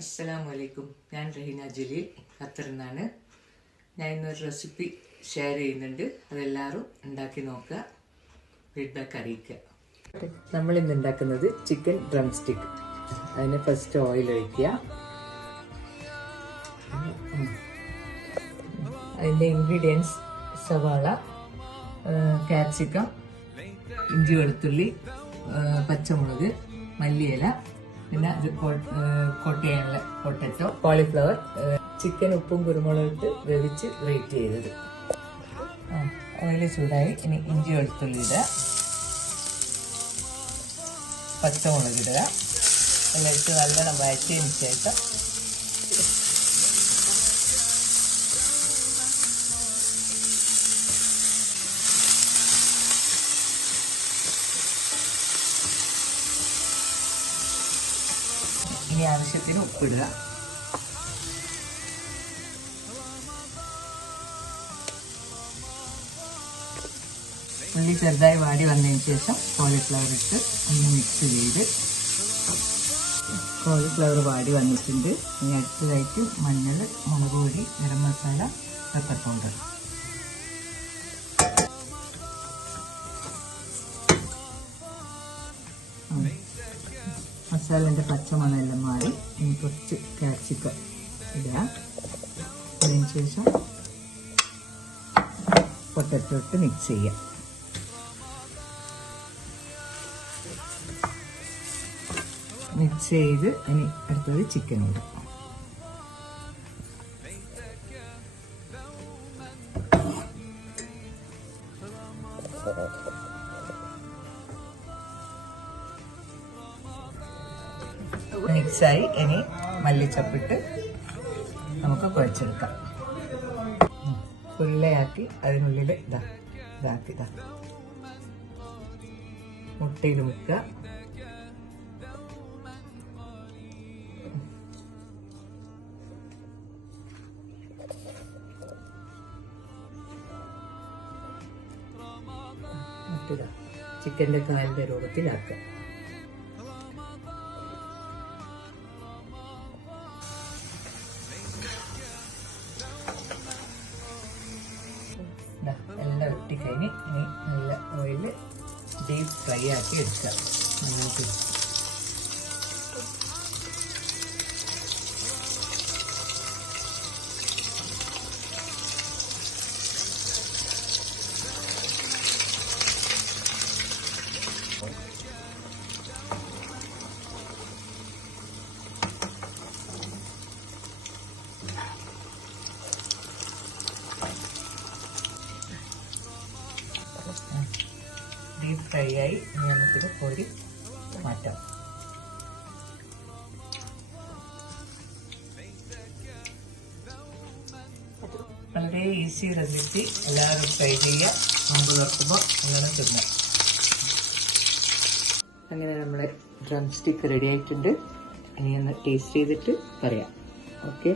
അസ്സലാമലൈക്കും. ഞാൻ റഹീന ജലീൽ, ഖത്തറിൽ നിന്നാണ്. ഞാൻ ഇന്നൊരു റെസിപ്പി ഷെയർ ചെയ്യുന്നുണ്ട്. അതെല്ലാവരും ഉണ്ടാക്കി നോക്കുക, ഫീഡ്ബാക്ക് അറിയിക്കുക. നമ്മളിന്ന് ഉണ്ടാക്കുന്നത് ചിക്കൻ ഡ്രം സ്റ്റിക്ക്. അതിന് ഫസ്റ്റ് ഓയിൽ ഒഴിക്കുക. അതിൻ്റെ ഇൻഗ്രീഡിയൻസ് സവാള, ക്യാപ്സിക്കം, ഇഞ്ചി വെളുത്തുള്ളി, പച്ചമുളക്, മല്ലിയില, പിന്നെ അത് കൊട്ടയുള്ള പൊട്ടറ്റോ, കോളിഫ്ലവർ, ചിക്കൻ ഉപ്പും കുരുമുളകും ഇട്ട് വേവിച്ച് ഗ്രേറ്റ് ചെയ്തത്. ഓയിൽ ചൂടായി. ഇനി ഇഞ്ചി വെളുത്തുള്ളി ഇടുക, പച്ചമുളക് ഇടുക. എല്ലാം ഇട്ട് നല്ലോണം വഴറ്റിയതിന് ശേഷം ഇനി ആവശ്യത്തിന് ഉപ്പിടുക. ഉള്ളി ചെറുതായി വാടി വന്നതിന് ശേഷം കോളിഫ്ലവർ ഇട്ട് ഒന്ന് മിക്സ് ചെയ്ത്, കോളിഫ്ലവർ വാടി വന്നിട്ടുണ്ട്. ഇനി അടുത്തതായിട്ട് മഞ്ഞൾ, മുളക് പൊടി, ഗരം മസാല, പെപ്പർ പൗഡർ. മസാലൻ്റെ പച്ചമണമെല്ലാം മാറി ഇനി കുറച്ച് ക്യാപ്സിക്കം ഇടുക. അതിന് ശേഷം പൊട്ടറ്റോ ഇട്ട് മിക്സ് ചെയ്യുക. മിക്സ് ചെയ്ത് ഇനി അടുത്തത് ചിക്കൻ ഇടുക. മിക്സായി. ഇനി മല്ലിച്ചപ്പിട്ട് നമുക്ക് കുഴച്ചെടുക്കാം. ഉരുളയാക്കി അതിനുള്ളിൽ ഇതാക്കി മുട്ടയിൽ മുക്കുക. ചിക്കൻ്റെ കാലിൻ്റെ രൂപത്തിലാക്കുക. എല്ലാം വെട്ടിക്കഴിഞ്ഞ് ഇനി നല്ല ഓയിൽ ഡീപ്പ് ഫ്രൈ ആക്കി എടുക്കുക. നമുക്ക് ഡീപ്പ് ഫ്രൈ ആയി. ഇനി നമുക്കിത് കോരി മാറ്റാം. വളരെ ഈസി റെസിപ്പി, എല്ലാവരും ട്രൈ ചെയ്യുക. നോമ്പ് തുറക്കുമ്പോൾ അങ്ങനെ തിന്നാം. അങ്ങനെ നമ്മളെ ഡ്രം സ്റ്റിക്ക് റെഡി ആയിട്ടുണ്ട്. ഇനി ഒന്ന് ടേസ്റ്റ് ചെയ്തിട്ട് പറയാം. ഓക്കെ.